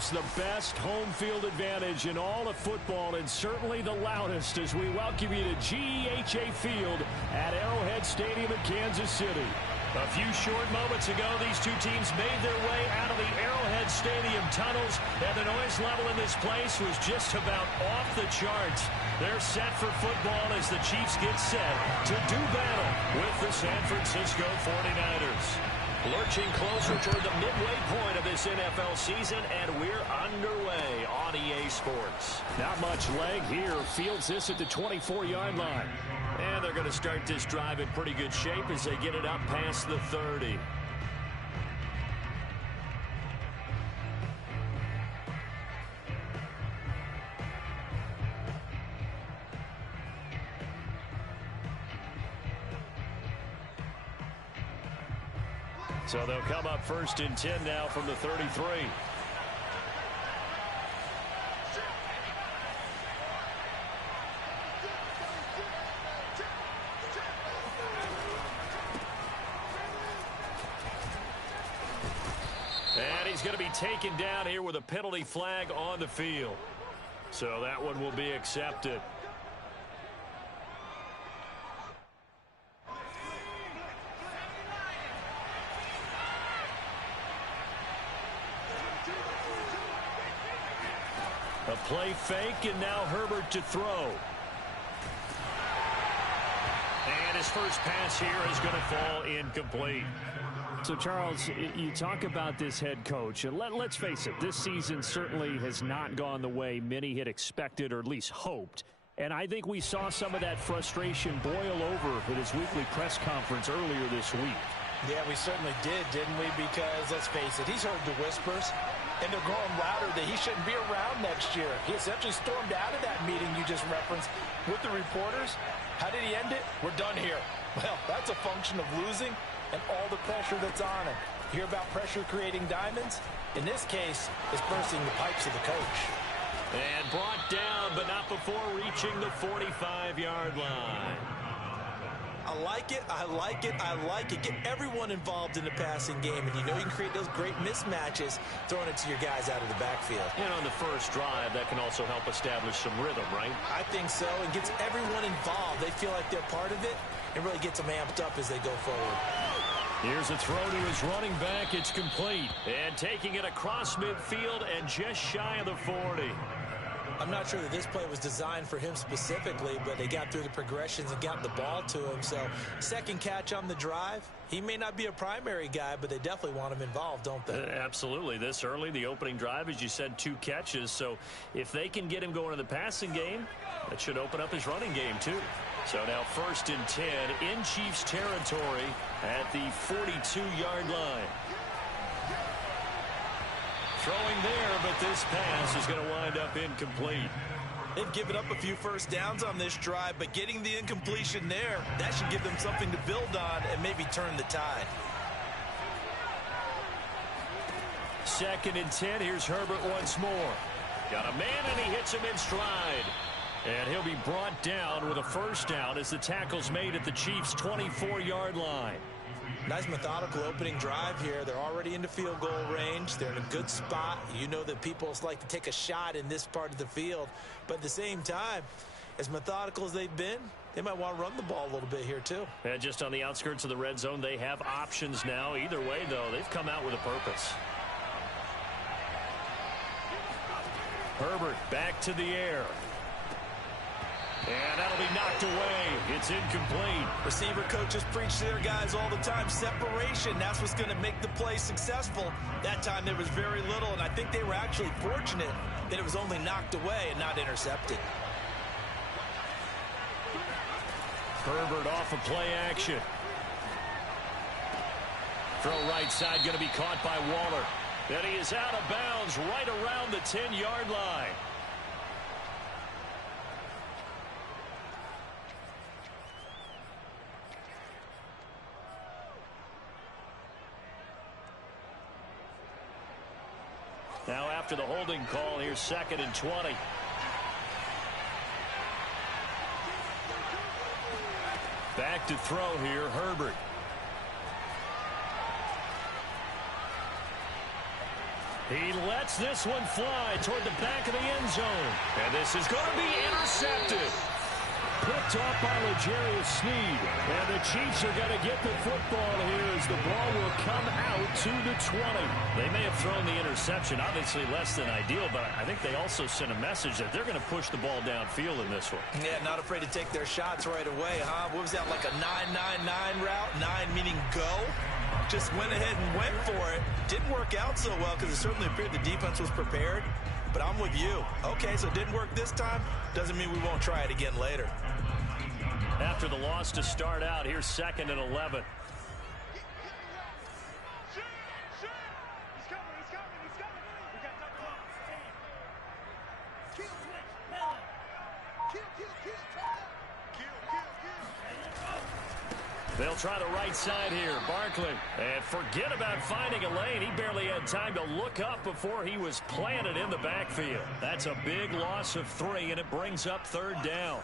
Perhaps the best home field advantage in all of football, and certainly the loudest, as we welcome you to GEHA Field at Arrowhead Stadium in Kansas City. A few short moments ago, these two teams made their way out of the Arrowhead Stadium tunnels, and the noise level in this place was just about off the charts. They're set for football as the Chiefs get set to do battle with the San Francisco 49ers. Lurching closer toward the midway point of this NFL season, and we're underway on EA Sports. Not much leg here. Fields this at the 24-yard line. And they're going to start this drive in pretty good shape as they get it up past the 30. So they'll come up 1st and 10 now from the 33. And he's going to be taken down here with a penalty flag on the field. So that one will be accepted. A play fake, and now Herbert to throw. And his first pass here is going to fall incomplete. So, Charles, you talk about this head coach, and let's face it, this season certainly has not gone the way many had expected or at least hoped. And I think we saw some of that frustration boil over at his weekly press conference earlier this week. Yeah, we certainly did, didn't we? Because, let's face it, he's heard the whispers, and they're growing louder that he shouldn't be around next year. He essentially stormed out of that meeting you just referenced with the reporters. How did he end it? We're done here. Well, that's a function of losing and all the pressure that's on him. You hear about pressure creating diamonds? In this case, it's bursting the pipes of the coach. And brought down, but not before reaching the 45-yard line. I like it, I like it, I like it. Get everyone involved in the passing game, and you know you can create those great mismatches throwing it to your guys out of the backfield. And on the first drive, that can also help establish some rhythm, right? I think so, and gets everyone involved. They feel like they're part of it, and really gets them amped up as they go forward. Here's a throw to his running back. It's complete. And taking it across midfield and just shy of the 40. I'm not sure that this play was designed for him specifically, but they got through the progressions and got the ball to him. So, second catch on the drive. He may not be a primary guy, but they definitely want him involved, don't they? Absolutely. This early, the opening drive, as you said, 2 catches. So, if they can get him going in the passing game, that should open up his running game, too. So, now 1st and 10 in Chiefs territory at the 42-yard line. Throwing there, but this pass is going to wind up incomplete. They've given up a few first downs on this drive, but getting the incompletion there, that should give them something to build on and maybe turn the tide. 2nd and 10. Here's Herbert once more. Got a man, and he hits him in stride. And he'll be brought down with a first down as the tackle's made at the Chiefs' 24-yard line. Nice methodical opening drive here. They're already into field goal range. They're in a good spot. You know that people like to take a shot in this part of the field. But at the same time, as methodical as they've been, they might want to run the ball a little bit here too. And just on the outskirts of the red zone, they have options now. Either way, though, they've come out with a purpose. Herbert back to the air. And that'll be knocked away. It's incomplete. Receiver coaches preach to their guys all the time. Separation, that's what's going to make the play successful. That time there was very little, and I think they were actually fortunate that it was only knocked away and not intercepted. Herbert off of play action. Throw right side going to be caught by Waller. And he is out of bounds right around the 10-yard line. Now after the holding call, here's 2nd and 20. Back to throw here, Herbert. He lets this one fly toward the back of the end zone. And this is going to be intercepted. Picked off by L'Jarius Sneed. And the Chiefs are going to get the football here as the ball will come out to the 20. They may have thrown the interception, obviously less than ideal, but I think they also sent a message that they're going to push the ball downfield in this one. Yeah, not afraid to take their shots right away, huh? What was that, like a 9-9-9 route? 9 meaning go? Just went ahead and went for it. Didn't work out so well because it certainly appeared the defense was prepared. But I'm with you. Okay, so it didn't work this time. Doesn't mean we won't try it again later. After the loss to start out, here's 2nd and 11. They'll try the right side here. Barkley. And forget about finding a lane. He barely had time to look up before he was planted in the backfield. That's a big loss of 3, and it brings up 3rd down.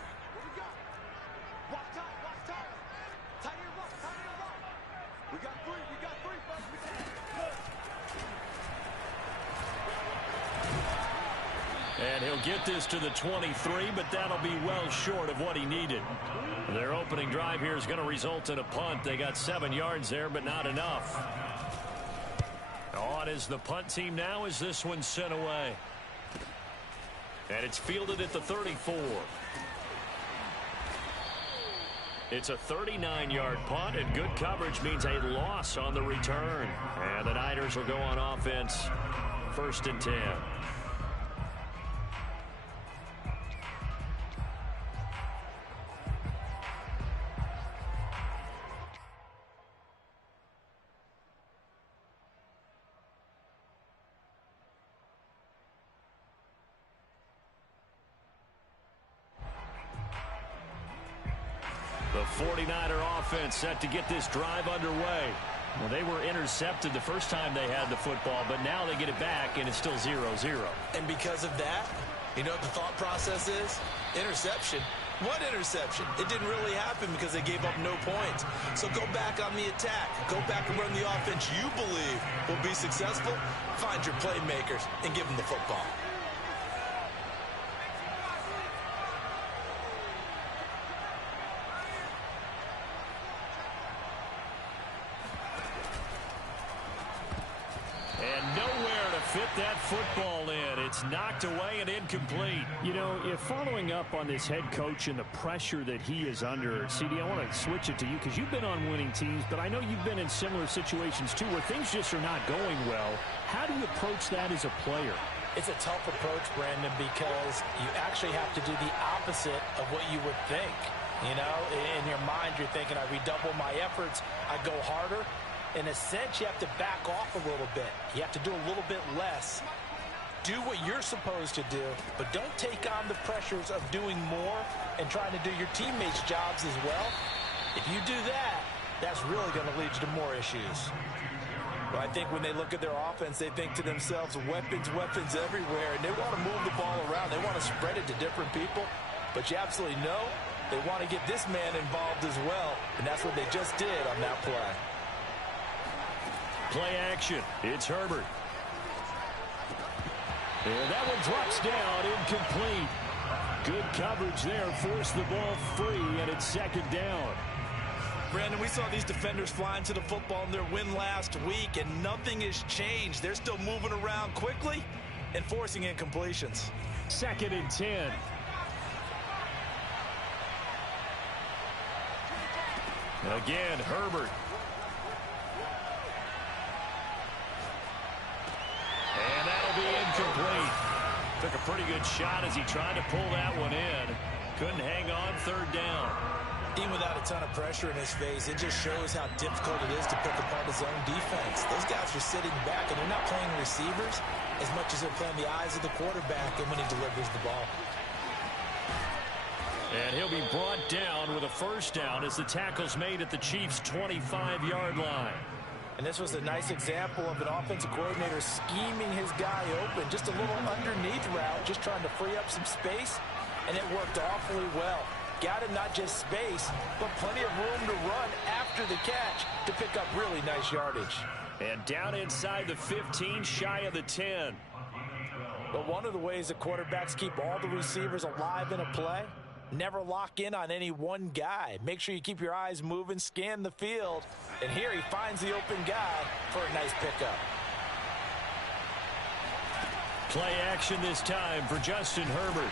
And he'll get this to the 23, but that'll be well short of what he needed. Their opening drive here is going to result in a punt. They got 7 yards there, but not enough. On is the punt team now as this one's sent away. And it's fielded at the 34. It's a 39-yard punt, and good coverage means a loss on the return. And the Niners will go on offense. 1st and 10. The 49er offense set to get this drive underway. Well, they were intercepted the first time they had the football, but now they get it back, and it's still 0-0. And because of that, you know what the thought process is? Interception. What interception? It didn't really happen because they gave up no points. So go back on the attack. Go back and run the offense you believe will be successful. Find your playmakers and give them the football. That football in. It's knocked away and incomplete. You know, if following up on this head coach and the pressure that he is under, CD, I want to switch it to you because you've been on winning teams, but I know you've been in similar situations too where things just are not going well. How do you approach that as a player? It's a tough approach, Brandon, because you actually have to do the opposite of what you would think. You know, in your mind, you're thinking, I redouble my efforts, I go harder. In a sense, you have to back off a little bit. You have to do a little bit less. Do what you're supposed to do, but don't take on the pressures of doing more and trying to do your teammates' jobs as well. If you do that, that's really going to lead you to more issues. Well, I think when they look at their offense, they think to themselves, weapons, weapons everywhere, and they want to move the ball around. They want to spread it to different people, but you absolutely know they want to get this man involved as well, and that's what they just did on that play. Play action. It's Herbert. And that one drops down, incomplete. Good coverage there, forced the ball free, and it's 2nd down. Brandon, we saw these defenders flying to the football in their win last week, and nothing has changed. They're still moving around quickly and forcing incompletions. 2nd and 10. Again, Herbert. And that'll be incomplete. Took a pretty good shot as he tried to pull that one in. Couldn't hang on. 3rd down. Even without a ton of pressure in his face, it just shows how difficult it is to pick apart his own defense. Those guys are sitting back, and they're not playing receivers as much as they're playing the eyes of the quarterback and when he delivers the ball. And he'll be brought down with a 1st down as the tackle's made at the Chiefs' 25-yard line. And this was a nice example of an offensive coordinator scheming his guy open. Just a little underneath route, just trying to free up some space, and it worked awfully well. Got him not just space, but plenty of room to run after the catch to pick up really nice yardage. And down inside the 15, shy of the 10. But one of the ways that quarterbacks keep all the receivers alive in a play, never lock in on any one guy. Make sure you keep your eyes moving, scan the field. And here he finds the open guy for a nice pickup. Play action this time for Justin Herbert.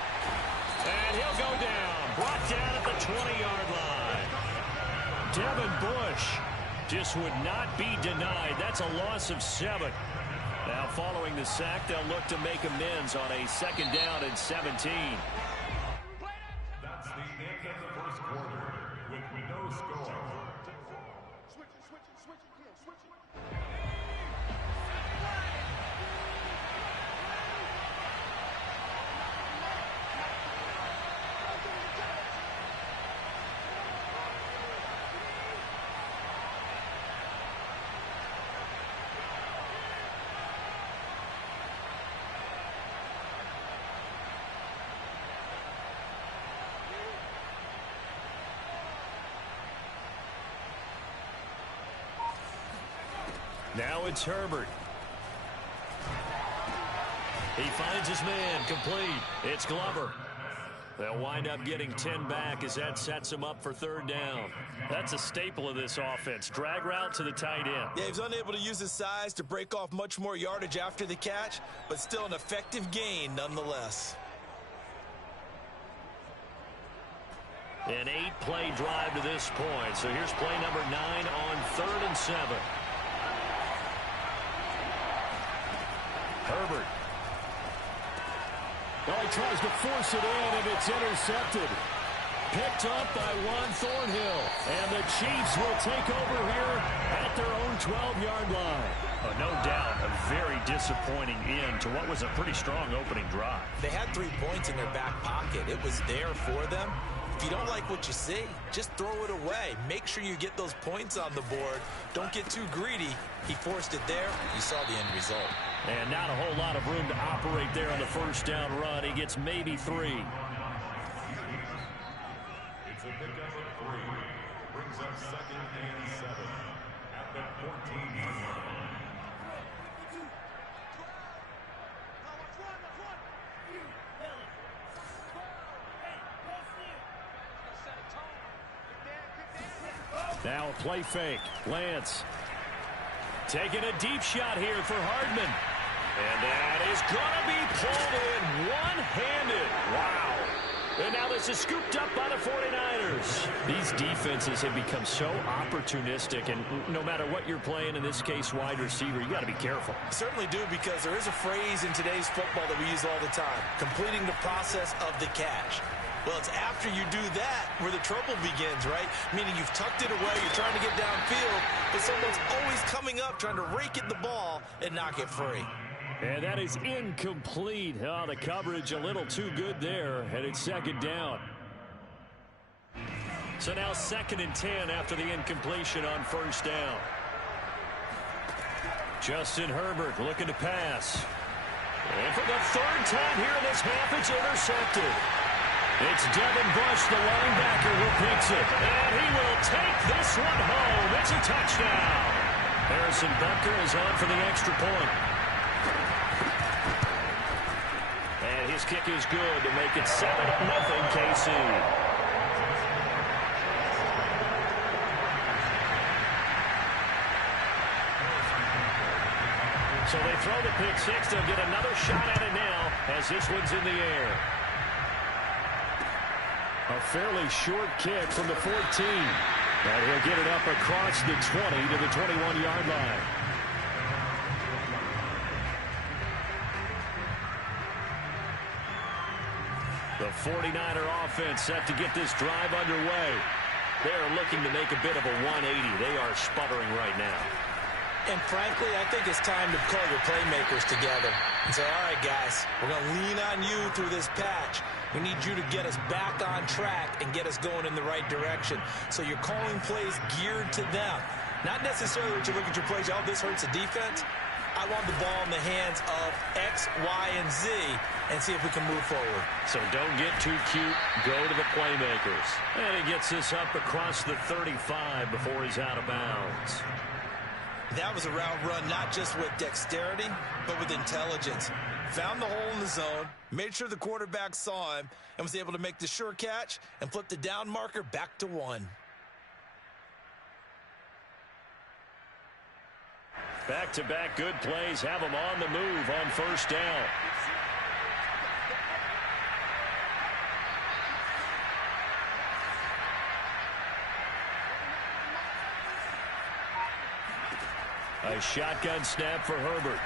And he'll go down. Brought down at the 20-yard line. Devin Bush just would not be denied. That's a loss of 7. Now following the sack, they'll look to make amends on a 2nd down and 17. That's the end of the first quarter with no score. Switch it. Now it's Herbert. He finds his man, complete. It's Glover. They'll wind up getting 10 back as that sets him up for 3rd down. That's a staple of this offense. Drag route to the tight end. Yeah, he's unable to use his size to break off much more yardage after the catch, but still an effective gain nonetheless. An 8-play drive to this point. So here's play number 9 on 3rd and 7. Herbert. Well, he tries to force it in, and it's intercepted. Picked up by Juan Thornhill. And the Chiefs will take over here at their own 12-yard line. Oh, no doubt a very disappointing end to what was a pretty strong opening drive. They had 3 points in their back pocket. It was there for them. If you don't like what you see, just throw it away. Make sure you get those points on the board. Don't get too greedy. He forced it there. You saw the end result. And not a whole lot of room to operate there on the 1st down run. He gets maybe 3. It's a pickup of 3. Brings up 2nd and 7 at the 14-yard line. Now a play fake. Lance taking a deep shot here for Hardman. And that is going to be pulled in one-handed. Wow. And now this is scooped up by the 49ers. These defenses have become so opportunistic, and no matter what you're playing, in this case wide receiver, you got to be careful. Certainly do, because there is a phrase in today's football that we use all the time: completing the process of the catch. Well, it's after you do that where the trouble begins, right? Meaning you've tucked it away, you're trying to get downfield, but someone's always coming up trying to rake at the ball and knock it free. And that is incomplete. Oh, the coverage a little too good there, and it's 2nd down. So now 2nd and 10 after the incompletion on 1st down. Justin Herbert looking to pass. And for the 3rd time here in this half, it's intercepted. It's Devin Bush, the linebacker, who picks it. And he will take this one home. It's a touchdown. Harrison Butker is on for the extra point. And his kick is good to make it 7-0 KC. So they throw the pick 6. They'll get another shot at it now as this one's in the air. A fairly short kick from the 14. And he'll get it up across the 20 to the 21-yard line. The 49er offense set to get this drive underway. They are looking to make a bit of a 180. They are sputtering right now. And frankly, I think it's time to call your playmakers together and say, all right, guys, we're going to lean on you through this patch. We need you to get us back on track and get us going in the right direction. So you're calling plays geared to them. Not necessarily that you look at your plays, oh, this hurts the defense. I want the ball in the hands of X, Y, and Z and see if we can move forward. So don't get too cute. Go to the playmakers. And he gets this up across the 35 before he's out of bounds. That was a route run, not just with dexterity, but with intelligence. Found the hole in the zone, made sure the quarterback saw him, and was able to make the sure catch and flip the down marker back to 1. Back-to-back good plays have them on the move on first down. A shotgun snap for Herbert.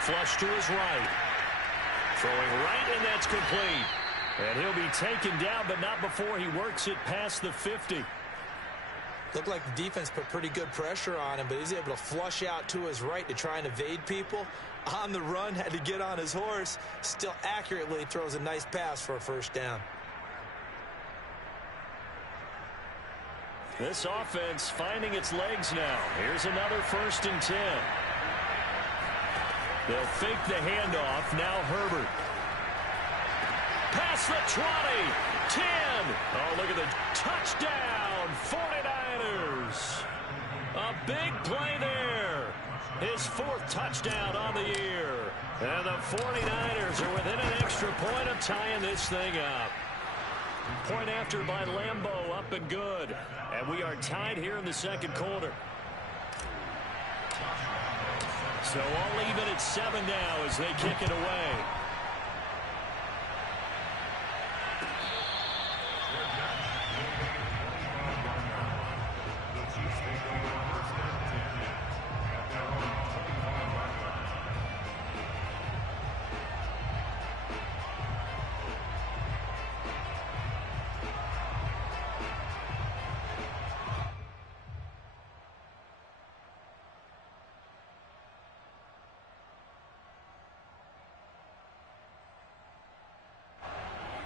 Flush to his right. Throwing right, and that's complete. And he'll be taken down, but not before he works it past the 50. Looked like the defense put pretty good pressure on him, but he's able to flush out to his right to try and evade people. On the run, had to get on his horse. Still accurately throws a nice pass for a first down. This offense finding its legs now. Here's another 1st and 10. They'll fake the handoff. Now Herbert. Past the 20. 10. Oh, look at the touchdown. 49ers. A big play there. His 4th touchdown on the year. And the 49ers are within an extra point of tying this thing up. Point after by Lambeau, up and good. And we are tied here in the second quarter. So all even at 7 now as they kick it away.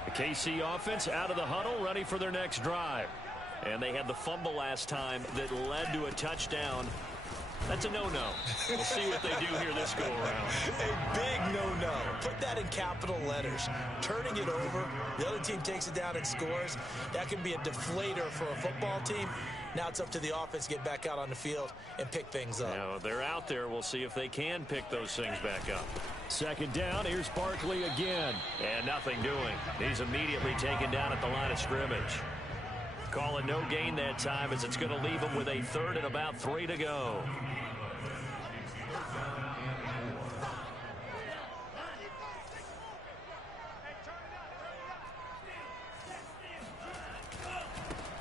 The KC offense out of the huddle, ready for their next drive. And they had the fumble last time that led to a touchdown. That's a no-no. We'll see what they do here this go-around. A big no-no. Put that in capital letters. Turning it over, the other team takes it down and scores. That can be a deflator for a football team. Now it's up to the offense to get back out on the field and pick things up. Now, they're out there. We'll see if they can pick those things back up. Second down, here's Barkley again. And nothing doing. He's immediately taken down at the line of scrimmage. Call it no gain that time as it's going to leave him with a 3rd and about 3 to go.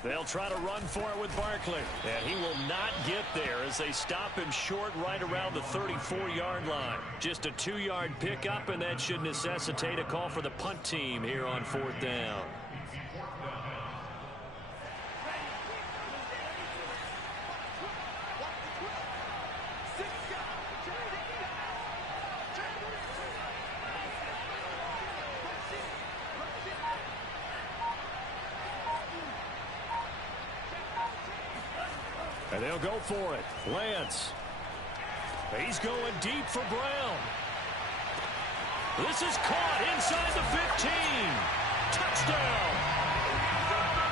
They'll try to run for it with Barkley. And he will not get there as they stop him short right around the 34-yard line. Just a 2-yard pickup, and that should necessitate a call for the punt team here on 4th down. And they'll go for it. Lance. He's going deep for Brown. This is caught inside the 15. Touchdown.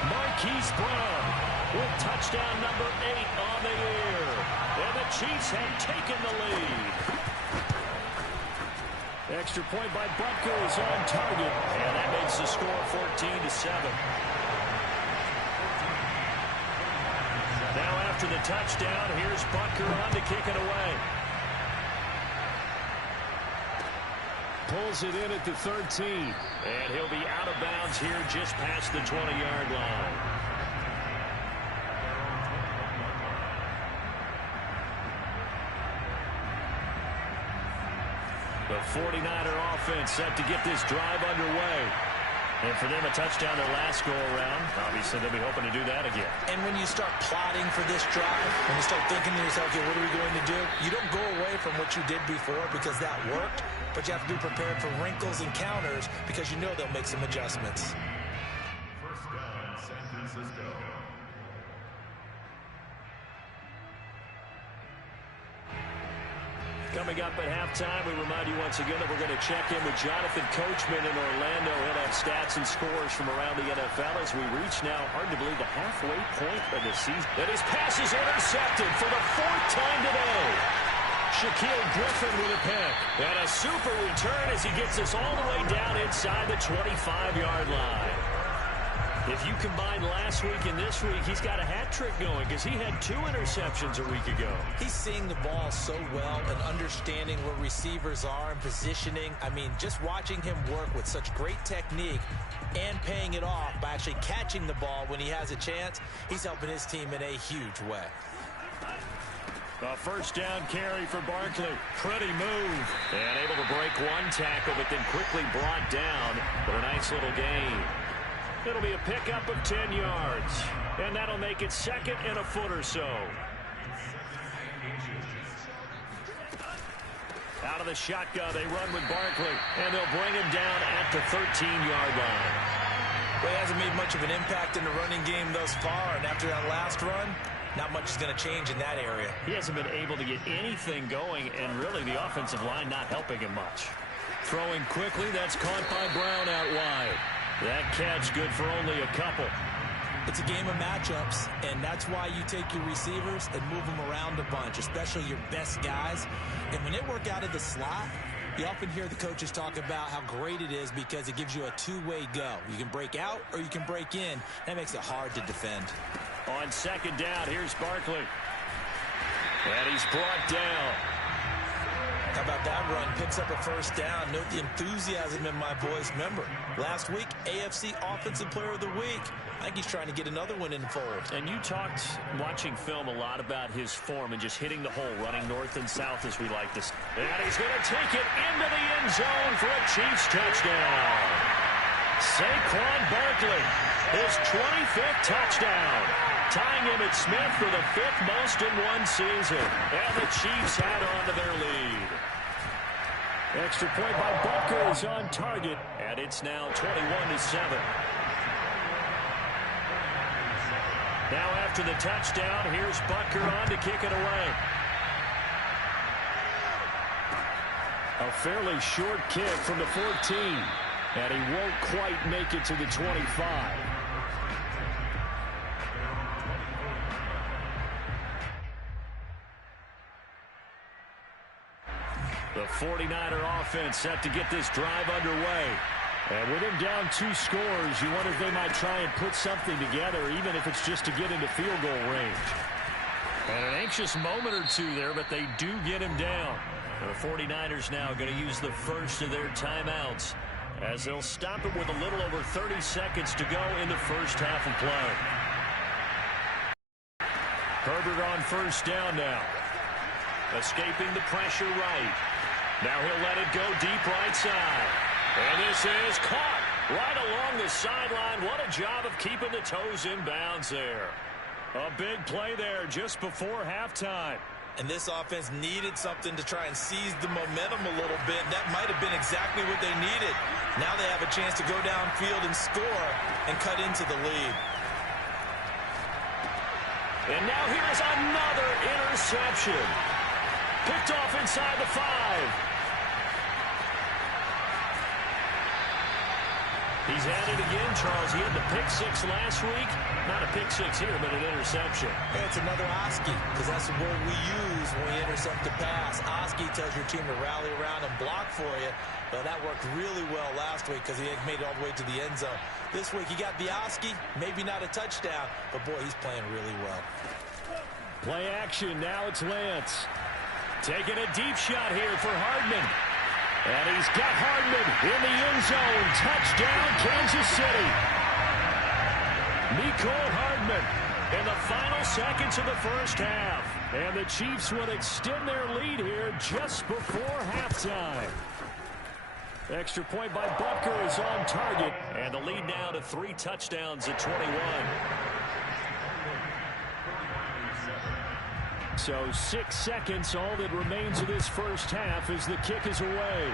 Marquise Brown with touchdown number 8 on the year. And the Chiefs have taken the lead. Extra point by Butker is on target. And that makes the score 14-7. Now after the touchdown, here's Butker on to kick it away. Pulls it in at the 13. And he'll be out of bounds here just past the 20-yard line. The 49er offense set to get this drive underway. And for them, a touchdown their last go-around. Obviously, they'll be hoping to do that again. And when you start plotting for this drive, when you start thinking to yourself, okay, what are we going to do? You don't go away from what you did before because that worked, but you have to be prepared for wrinkles and counters because you know they'll make some adjustments. First down, San Francisco. Coming up at halftime, we remind you once again that we're going to check in with Jonathan Coachman in Orlando. He'll have stats and scores from around the NFL as we reach now, hard to believe, the halfway point of the season. And his pass is intercepted for the 4th time today. Shaquille Griffin with a pick. And a super return as he gets us all the way down inside the 25-yard line. If you combine last week and this week, he's got a hat trick going because he had 2 interceptions a week ago. He's seeing the ball so well and understanding where receivers are and positioning. I mean, just watching him work with such great technique and paying it off by actually catching the ball when he has a chance, he's helping his team in a huge way. A first down carry for Barkley. Pretty move. And able to break 1 tackle, but then quickly brought down for a nice little gain. It'll be a pickup of 10 yards. And that'll make it 2nd and a foot or so. Out of the shotgun, they run with Barkley. And they'll bring him down at the 13-yard line. Well, he hasn't made much of an impact in the running game thus far. And after that last run, not much is going to change in that area. He hasn't been able to get anything going. And really, the offensive line not helping him much. Throwing quickly, that's caught by Brown out wide. That catch good for only a couple. It's a game of matchups, and that's why you take your receivers and move them around a bunch, especially your best guys. And when they work out of the slot, you often hear the coaches talk about how great it is because it gives you a 2-way go. You can break out or you can break in. That makes it hard to defend. On 2nd down, here's Barkley. And he's brought down. How about that run? Picks up a first down. Note the enthusiasm in my voice. Remember, last week, AFC Offensive Player of the Week. I think he's trying to get another one in the fold. And you talked, watching film, a lot about his form and just hitting the hole, running north and south as we like this. And he's going to take it into the end zone for a Chiefs touchdown. Saquon Barkley, his 25th touchdown. Tying Emmitt Smith for the 5th most in one season. And the Chiefs add on to their lead. Extra point by Butker is on target. And it's now 21-7. Now after the touchdown, here's Butker on to kick it away. A fairly short kick from the 14. And he won't quite make it to the 25. The 49er offense set to get this drive underway. And with him down 2 scores, you wonder if they might try and put something together, even if it's just to get into field goal range. And an anxious moment or 2 there, but they do get him down. The 49ers now going to use the first of their timeouts as they'll stop it with a little over 30 seconds to go in the first half of play. Herbert on first down now. Escaping the pressure right. Now he'll let it go deep right side. And this is caught right along the sideline. What a job of keeping the toes in bounds there. A big play there just before halftime. And this offense needed something to try and seize the momentum a little bit. That might have been exactly what they needed. Now they have a chance to go downfield and score and cut into the lead. And now here's another interception. Picked off inside the 5. He's at it again, Charles. He had the pick 6 last week. Not a pick 6 here, but an interception. Hey, it's another Oski, because that's the word we use when we intercept the pass. Oski tells your team to rally around and block for you. But that worked really well last week because he made it all the way to the end zone. This week he got the Oski, maybe not a touchdown, but boy, he's playing really well. Play action. Now it's Lance. Taking a deep shot here for Hardman. And he's got Hardman in the end zone. Touchdown, Kansas City. Mecole Hardman in the final seconds of the first half. And the Chiefs will extend their lead here just before halftime. Extra point by Butker is on target. And the lead now to 3 touchdowns at 21. So 6 seconds, all that remains of this first half as the kick is away.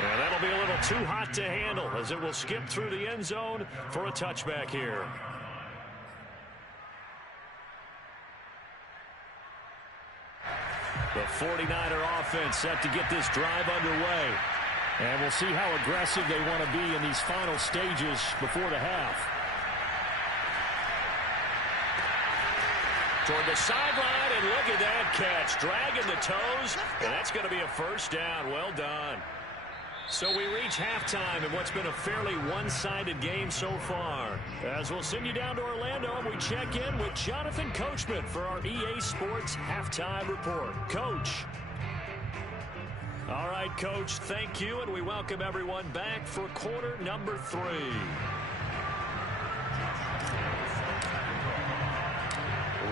And that'll be a little too hot to handle as it will skip through the end zone for a touchback here. The 49er offense set to get this drive underway. And we'll see how aggressive they want to be in these final stages before the half. Toward the sideline, and look at that catch. Dragging the toes, and that's going to be a first down. Well done. So we reach halftime in what's been a fairly one-sided game so far. As we'll send you down to Orlando, and we check in with Jonathan Coachman for our EA Sports Halftime Report. Coach. All right, Coach, thank you, and we welcome everyone back for quarter number 3.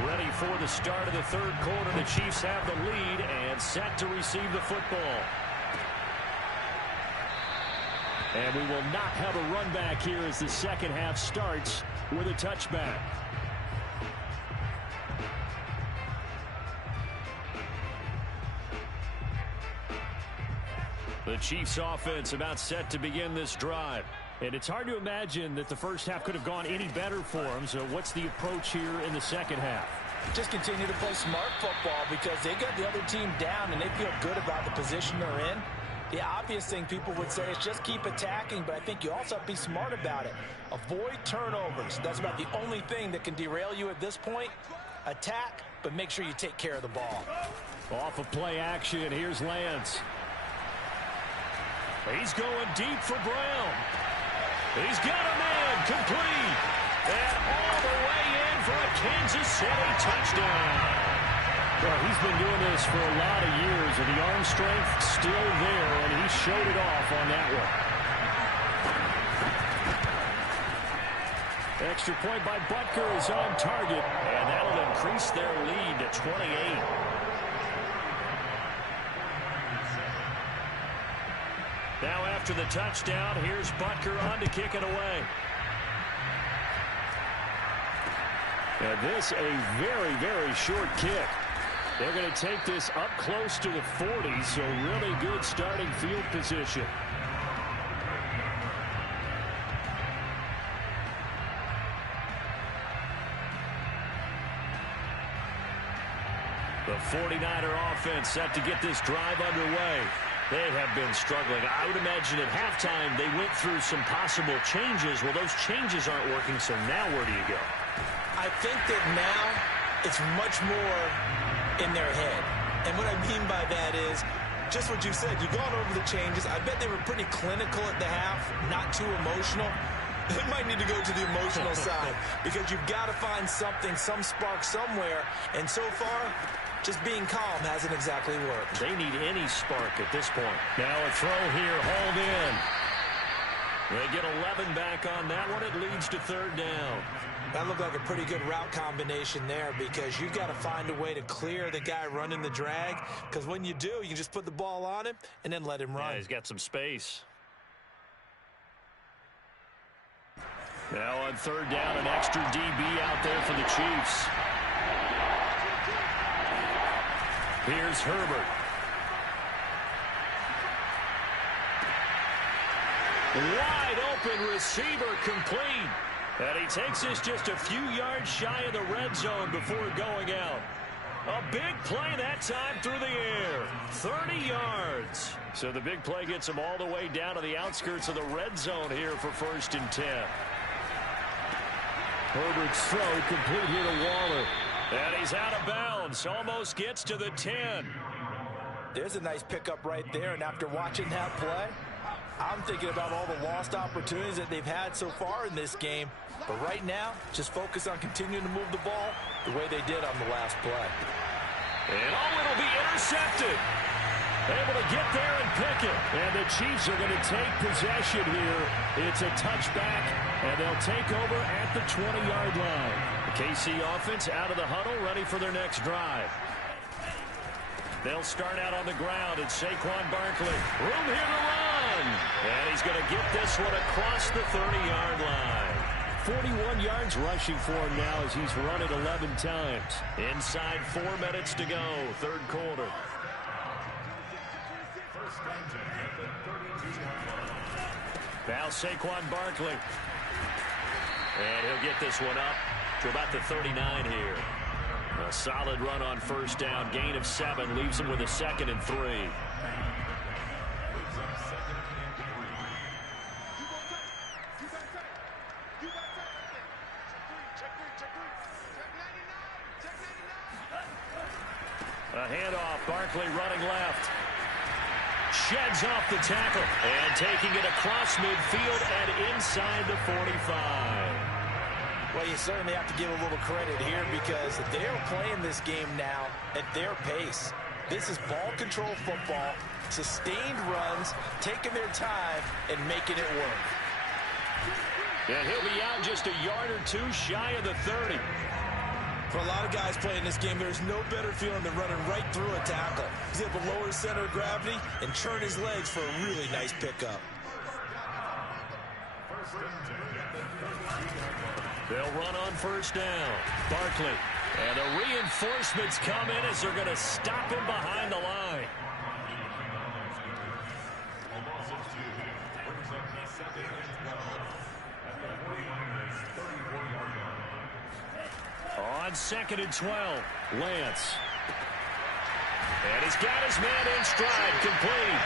Ready for the start of the third quarter. The Chiefs have the lead and set to receive the football. And we will not have a run back here as the second half starts with a touchback. The Chiefs offense about set to begin this drive. And it's hard to imagine that the first half could have gone any better for them. So what's the approach here in the second half? Just continue to play smart football because they got the other team down and they feel good about the position they're in. The obvious thing people would say is just keep attacking, but I think you also have to be smart about it. Avoid turnovers. That's about the only thing that can derail you at this point. Attack, but make sure you take care of the ball. Off of play action, here's Lance. He's going deep for Brown. He's got a man complete. And all the way in for a Kansas City touchdown. Well, he's been doing this for a lot of years, and the arm strength still there, and he showed it off on that one. Extra point by Butker is on target, and that'll increase their lead to 28. Now after the touchdown, here's Butker on to kick it away. And this a very, very short kick. They're going to take this up close to the 40, so really good starting field position. The 49er offense set to get this drive underway. They have been struggling. I would imagine at halftime they went through some possible changes. Well, those changes aren't working, so now where do you go? I think that now it's much more in their head. And what I mean by that is just what you said. You've gone over the changes. I bet they were pretty clinical at the half, not too emotional. They might need to go to the emotional side because you've got to find something, some spark somewhere. And so far, just being calm hasn't exactly worked. They need any spark at this point. Now a throw here, hauled in. They get 11 back on that one. It leads to third down. That looked like a pretty good route combination there because you've got to find a way to clear the guy running the drag, because when you do, you can just put the ball on him and then let him run. Yeah, he's got some space. Now on third down, an extra DB out there for the Chiefs. Here's Herbert. Wide open receiver complete. And he takes this just a few yards shy of the red zone before going out. A big play that time through the air. 30 yards. So the big play gets him all the way down to the outskirts of the red zone here for 1st and 10. Herbert's throw complete here to Waller. And he's out of bounds. Almost gets to the 10. There's a nice pickup right there. And after watching that play, I'm thinking about all the lost opportunities that they've had so far in this game. But right now, just focus on continuing to move the ball the way they did on the last play. And it'll be intercepted. Able to get there and pick it. And the Chiefs are going to take possession here. It's a touchback, and they'll take over at the 20-yard line. The KC offense out of the huddle, ready for their next drive. They'll start out on the ground, and Saquon Barkley. Room here to run. And he's going to get this one across the 30-yard line. 41 yards rushing for him now as he's run it 11 times. Inside 4 minutes to go, third quarter. Now Saquon Barkley. And he'll get this one up to about the 39 here. A solid run on first down. Gain of 7 leaves him with a 2nd and 3. A handoff. Barkley running left. Sheds off the tackle. And taking it across midfield and inside the 45. Well, you certainly have to give a little credit here because they're playing this game now at their pace. This is ball control football, sustained runs, taking their time, and making it work. And he'll be out just a yard or 2 shy of the 30. For a lot of guys playing this game, there's no better feeling than running right through a tackle. He's able to lower his center of gravity and churn his legs for a really nice pickup. They'll run on first down. Barkley. And the reinforcements come in as they're going to stop him behind the line. On 2nd and 12, Lance. And he's got his man in stride, complete.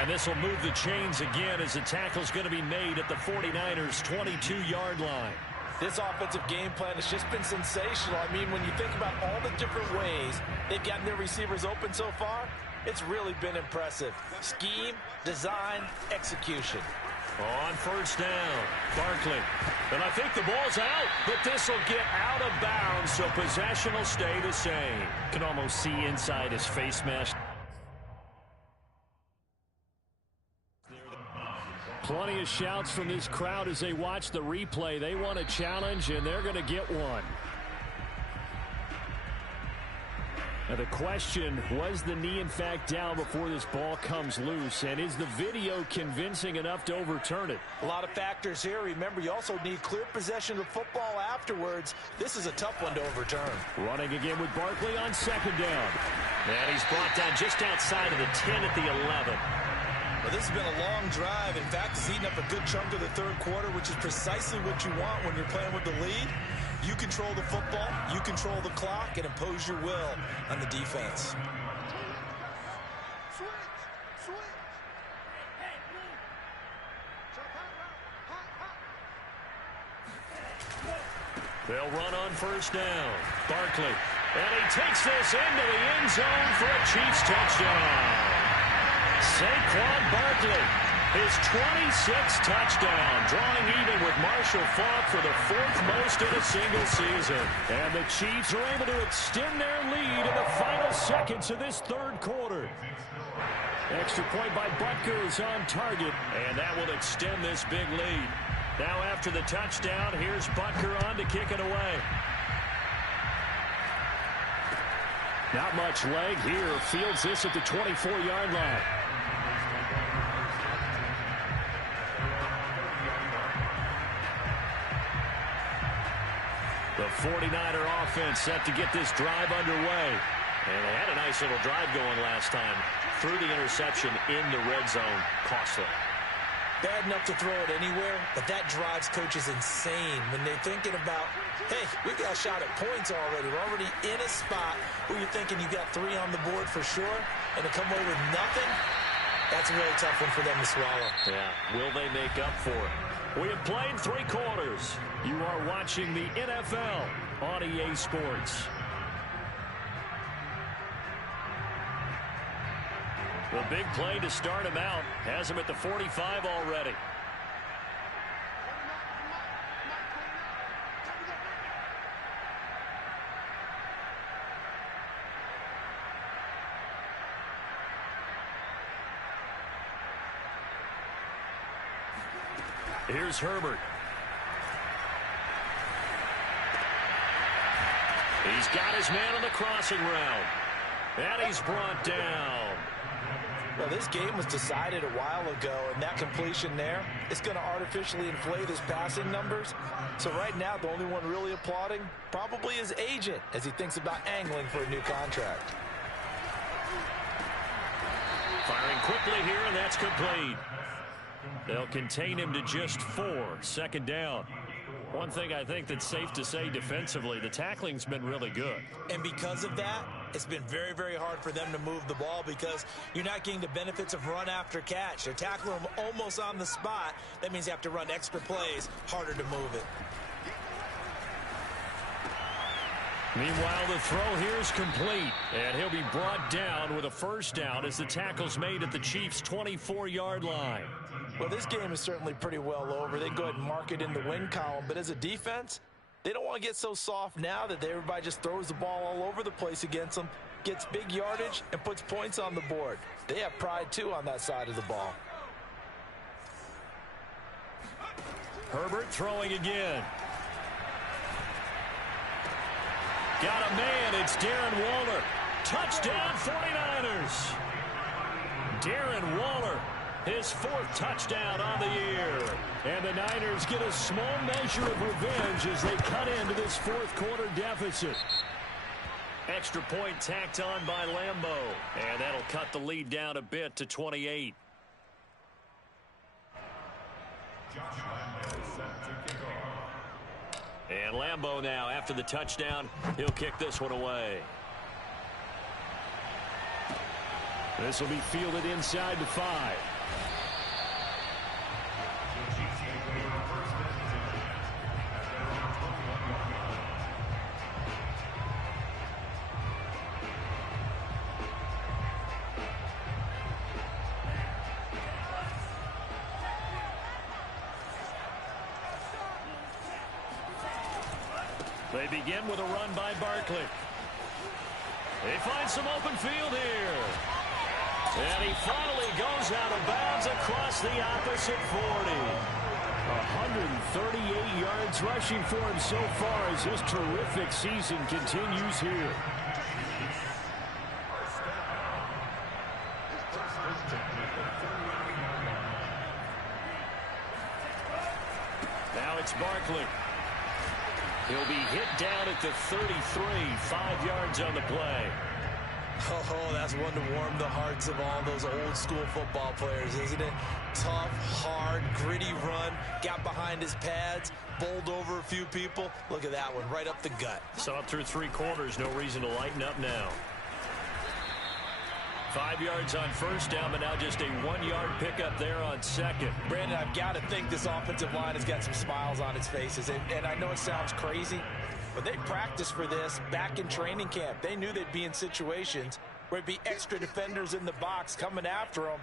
And this will move the chains again as the tackle's going to be made at the 49ers' 22-yard line. This offensive game plan has just been sensational. I mean, when you think about all the different ways they've gotten their receivers open so far, it's really been impressive. Scheme, design, execution. On first down, Barkley. And I think the ball's out, but this will get out of bounds, so possession will stay the same. Can almost see inside his face mesh. Plenty of shouts from this crowd as they watch the replay. They want a challenge, and they're going to get one. Now the question, was the knee in fact down before this ball comes loose? And is the video convincing enough to overturn it? A lot of factors here. Remember, you also need clear possession of football afterwards. This is a tough one to overturn. Running again with Barkley on 2nd down. And he's brought down just outside of the 10 at the 11. Well, this has been a long drive. In fact, it's eaten up a good chunk of the 3rd quarter, which is precisely what you want when you're playing with the lead. You control the football, you control the clock, and impose your will on the defense. They'll run on first down. Barkley. And he takes this into the end zone for a Chiefs touchdown. Saquon Barkley, his 26th touchdown, drawing even with Marshall Faulk for the 4th most in a single season. And the Chiefs are able to extend their lead in the final seconds of this 3rd quarter. Extra point by Butker is on target, and that will extend this big lead. Now after the touchdown, here's Butker on to kick it away. Not much leg here. Fields this at the 24-yard line. The 49er offense set to get this drive underway. And they had a nice little drive going last time. Threw the interception in the red zone. Costly. Bad enough to throw it anywhere, but that drives coaches insane when they're thinking about, hey, we've got a shot at points already. We're already in a spot where you're thinking you got 3 on the board for sure, and to come away with nothing, that's a really tough one for them to swallow. Yeah, will they make up for it? We have played 3 quarters. You are watching the NFL on EA Sports. The big play to start him out has him at the 45 already. Here's Herbert. He's got his man on the crossing route. And he's brought down. Well, this game was decided a while ago, and that completion there is going to artificially inflate his passing numbers. So right now, the only one really applauding probably his agent as he thinks about angling for a new contract. Firing quickly here, and that's complete. They'll contain him to just 4. 2nd down. One thing I think that's safe to say defensively, the tackling's been really good. And because of that, it's been very, very hard for them to move the ball because you're not getting the benefits of run after catch. They're tackling them almost on the spot. That means you have to run extra plays, harder to move it. Meanwhile, the throw here is complete, and he'll be brought down with a first down as the tackle's made at the Chiefs' 24-yard line. Well, this game is certainly pretty well over. They go ahead and mark it in the win column, but as a defense, they don't want to get so soft now that everybody just throws the ball all over the place against them, gets big yardage, and puts points on the board. They have pride, too, on that side of the ball. Herbert throwing again. Got a man. It's Darren Waller. Touchdown, 49ers. Darren Waller, his 4th touchdown on the year. And the Niners get a small measure of revenge as they cut into this 4th quarter deficit. Extra point tacked on by Lambo. And that'll cut the lead down a bit to 28. And Lambo now, after the touchdown, he'll kick this one away. This will be fielded inside the 5. They begin with a run by Barkley. They find some open field here. And he finally goes out of bounds across the opposite 40. 138 yards rushing for him so far as this terrific season continues here. Now it's Barkley. He'll be hit down at the 33, 5 yards on the play. Oh, that's one to warm the hearts of all those old school football players, isn't it? Tough, hard, gritty run, got behind his pads, bowled over a few people. Look at that one, right up the gut. So up through 3 quarters, no reason to lighten up now. 5 yards on first down, but now just a 1-yard pickup there on second. Brandon, I've got to think this offensive line has got some smiles on its faces. And I know it sounds crazy, but they practiced for this back in training camp. They knew they'd be in situations where it'd be extra defenders in the box coming after them,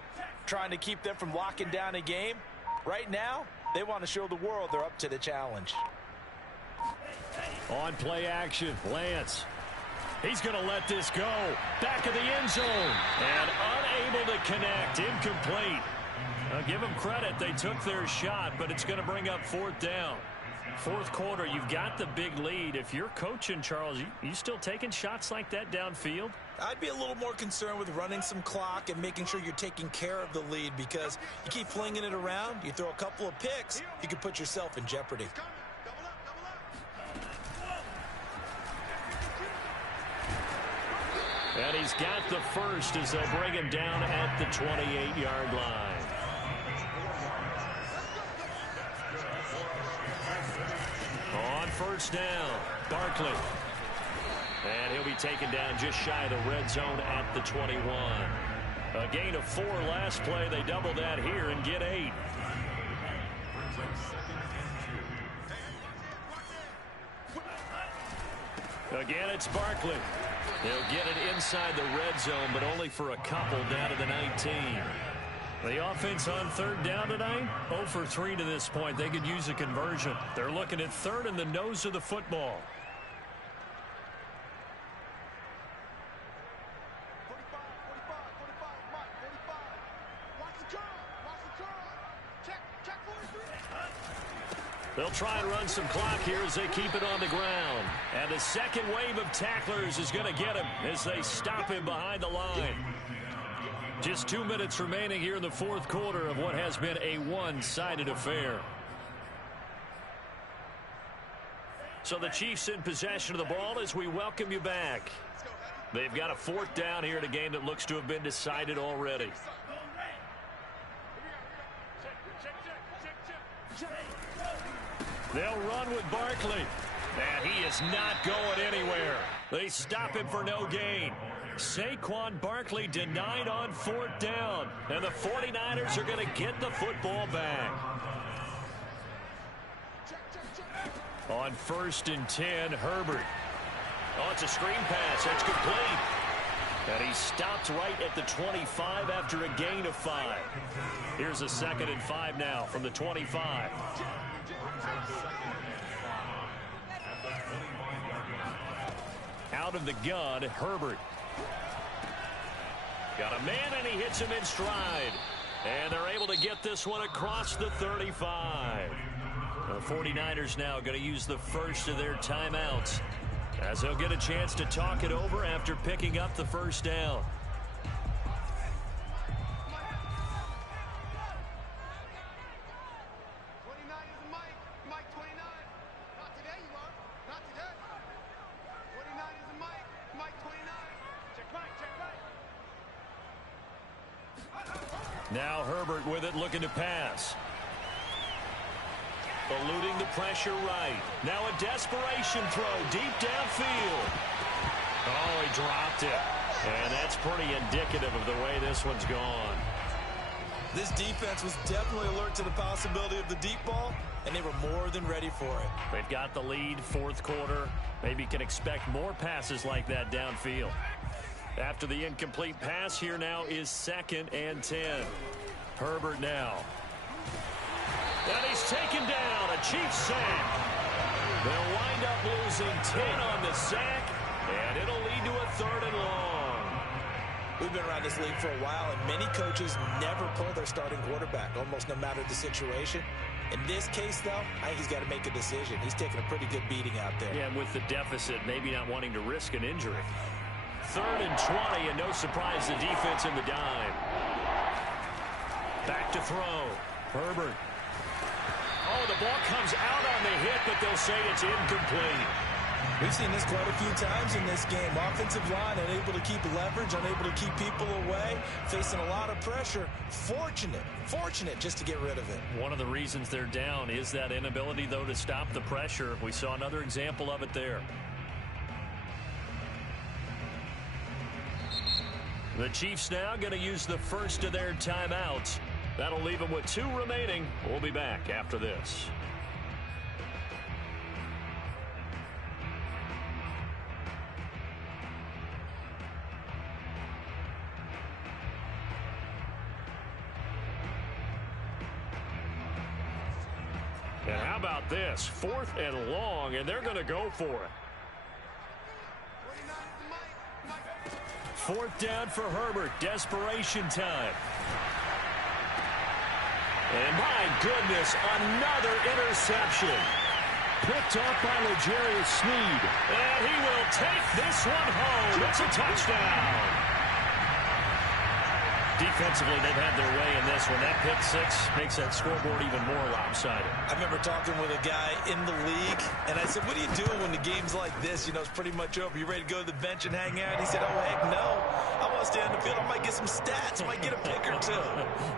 trying to keep them from locking down a game. Right now, they want to show the world they're up to the challenge. On play action, Lance. He's going to let this go. Back of the end zone. And unable to connect. Incomplete. Now give them credit. They took their shot, but it's going to bring up 4th down. 4th quarter, you've got the big lead. If you're coaching, Charles, you still taking shots like that downfield? I'd be a little more concerned with running some clock and making sure you're taking care of the lead, because you keep flinging it around, you throw a couple of picks, you can put yourself in jeopardy. And he's got the first as they'll bring him down at the 28-yard line. On first down, Barkley. And he'll be taken down just shy of the red zone at the 21. A gain of 4 last play. They double that here and get 8. Again, it's Barkley. They'll get it inside the red zone, but only for a couple down to the 19. The offense on 3rd down tonight, 0 for 3 to this point. They could use a conversion. They're looking at 3rd in the nose of the football. They'll try and run some clock here as they keep it on the ground. And the second wave of tacklers is going to get him as they stop him behind the line. Just 2 minutes remaining here in the 4th quarter of what has been a one-sided affair. So the Chiefs in possession of the ball as we welcome you back. They've got a 4th down here in a game that looks to have been decided already. They'll run with Barkley. And he is not going anywhere. They stop him for no gain. Saquon Barkley denied on 4th down. And the 49ers are going to get the football back. On 1st and 10, Herbert. Oh, it's a screen pass. That's complete. And he stopped right at the 25 after a gain of 5. Here's a 2nd and 5 now from the 25. Out of the gun, Herbert. Got a man, and he hits him in stride. And they're able to get this one across the 35. The 49ers now going to use the first of their timeouts, as they'll get a chance to talk it over after picking up the 1st down. Now Herbert with it, looking to pass. Eluding the pressure right. Now a desperation throw deep downfield. Oh, he dropped it. And that's pretty indicative of the way this one's gone. This defense was definitely alert to the possibility of the deep ball, and they were more than ready for it. They've got the lead, 4th quarter. Maybe can expect more passes like that downfield. After the incomplete pass, here now is 2nd and 10. Herbert now. And he's taken down. A Chiefs sack. They'll wind up losing 10 on the sack, and it'll lead to a 3rd and long. We've been around this league for a while, and many coaches never pull their starting quarterback, almost no matter the situation. In this case, though, I think he's got to make a decision. He's taking a pretty good beating out there. Yeah, and with the deficit, maybe not wanting to risk an injury. 3rd and 20, and no surprise, the defense in the dime. Back to throw. Herbert. Oh, the ball comes out on the hit, but they'll say it's incomplete. We've seen this quite a few times in this game. Offensive line unable to keep leverage, unable to keep people away, facing a lot of pressure. Fortunate just to get rid of it. One of the reasons they're down is that inability, though, to stop the pressure. We saw another example of it there. The Chiefs now going to use the first of their timeouts. That'll leave them with 2 remaining. We'll be back after this. And how about this? 4th and long, and they're going to go for it. 4th down for Herbert. Desperation time. And my goodness, another interception. Picked off by L'Jarius Sneed. And he will take this one home. It's a touchdown. Defensively, they've had their way in this one. That pick 6 makes that scoreboard even more lopsided. I remember talking with a guy in the league, and I said, what do you do when the game's like this? You know, it's pretty much over. You ready to go to the bench and hang out? He said, oh, heck no. I want to stay on the field. I might get some stats. I might get a pick or 2.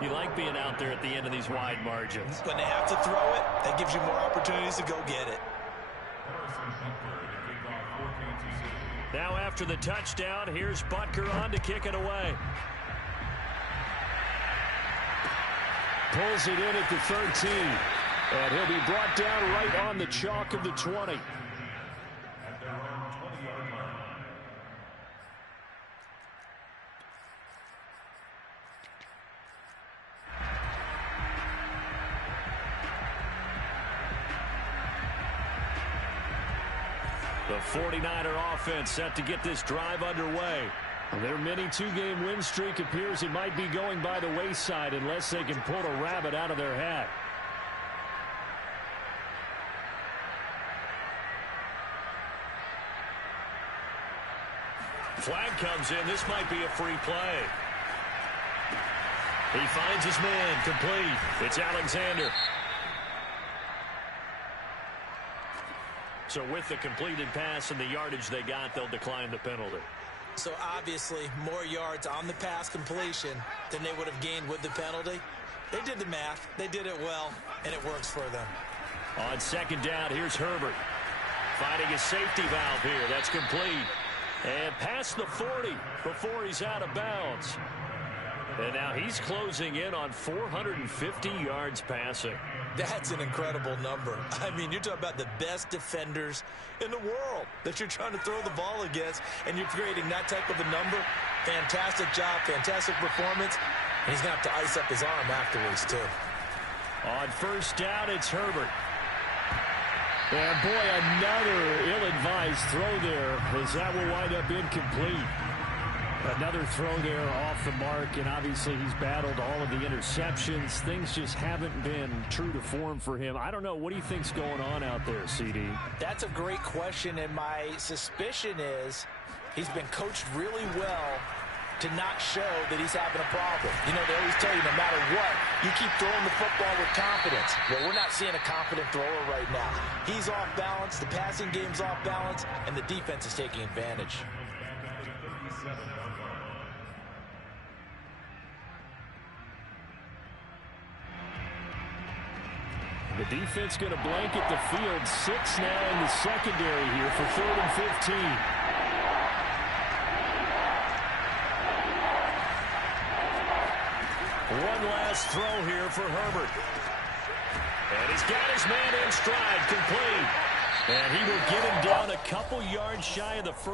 You like being out there at the end of these wide margins. When they have to throw it, that gives you more opportunities to go get it. Now after the touchdown, here's Butker on to kick it away. Pulls it in at the 13. And he'll be brought down right on the chalk of the 20. The 49er offense set to get this drive underway. Their mini 2-game win streak appears it might be going by the wayside unless they can pull a rabbit out of their hat. Flag comes in. This might be a free play. He finds his man. Complete. It's Alexander. So with the completed pass and the yardage they got, they'll decline the penalty. So obviously more yards on the pass completion than they would have gained with the penalty. They did the math. They did it well, and it works for them. On second down, here's Herbert. Finding his safety valve here. That's complete. And past the 40 before he's out of bounds. And now he's closing in on 450 yards passing. That's an incredible number. I mean, you're talking about the best defenders in the world that you're trying to throw the ball against, and you're creating that type of a number. Fantastic job, fantastic performance. And he's going to have to ice up his arm afterwards, too. On first down, it's Herbert. And, boy, another ill-advised throw there, as that will wind up incomplete. Another throw there off the mark, and obviously he's battled all of the interceptions. Things just haven't been true to form for him. I don't know. What do you think's going on out there, CD? That's a great question, and my suspicion is he's been coached really well to not show that he's having a problem. You know, they always tell you no matter what, you keep throwing the football with confidence. Well, we're not seeing a confident thrower right now. He's off balance, the passing game's off balance, and the defense is taking advantage. The defense going to blanket the field. 6 now in the secondary here for 3rd and 15. One last throw here for Herbert. And he's got his man in stride, complete. And he will get him down a couple yards shy of the first.